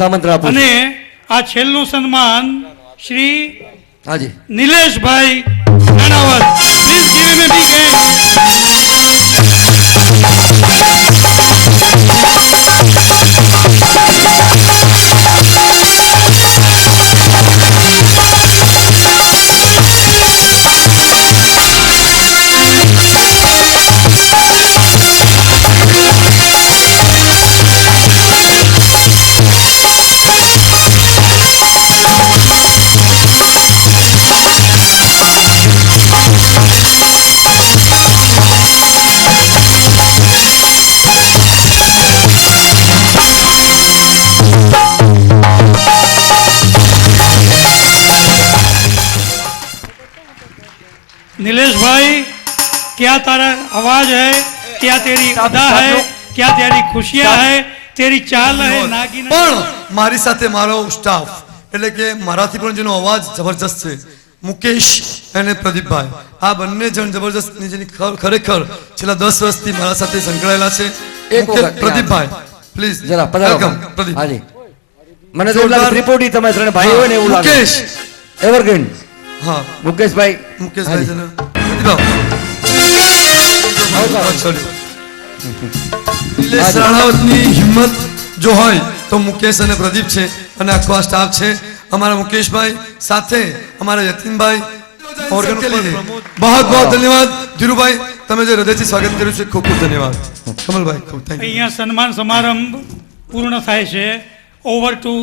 આમંત્રણ આપું છું. અને આ છેલ્લું સન્માન Shri Haji Nileshbhai Nanavat. Please give him a big Nilesh bhai, क्या तारा आवाज है, क्या तेरी अदा है, क्या तेरी खुशियां है, तेरी चाल है नागिन. પણ મારી સાથે મારો સ્ટાફ એટલે કે મારાથી પણ જેનો અવાજ જબરજસ્ત છે મુકેશ અને પ્રદીપભાઈ, આ બંને જણ જબરજસ્ત જેની ખરેખર છેલ્લા 10 વર્ષથી મારા સાથે સંકળાયેલા છે. એક વખત પ્રદીપભાઈ પ્લીઝ જરા પધારો. વેલકમ પ્રદીપ. હાજી મને તો એવું લાગે ત્રિપુટી તમે ત્રણ ભાઈ હોય ને એવું લાગે. મુકેશ એવરગ્રીન હા મુકેશભાઈ મુકેશભાઈ હાજી. જરા પ્રદીપભાઈ નિલેશ રાણાવતની હિંમત જો હોય તો મુકેશ અને પ્રદીપ છે અને આખો આ સ્ટાફ છે. અમારા મુકેશભાઈ સાથે અમારા યતીનભાઈ ઓર્ગન કે લીધે बहुत बहुत ધન્યવાદ. ધીરુભાઈ તમે જે હૃદયથી સ્વાગત કર્યું છે ખૂબ ખૂબ ધન્યવાદ. કમલભાઈ ખૂબ થેન્ક યુ. અહીંયા સન્માન સમારંભ પૂર્ણ થાય છે. Over to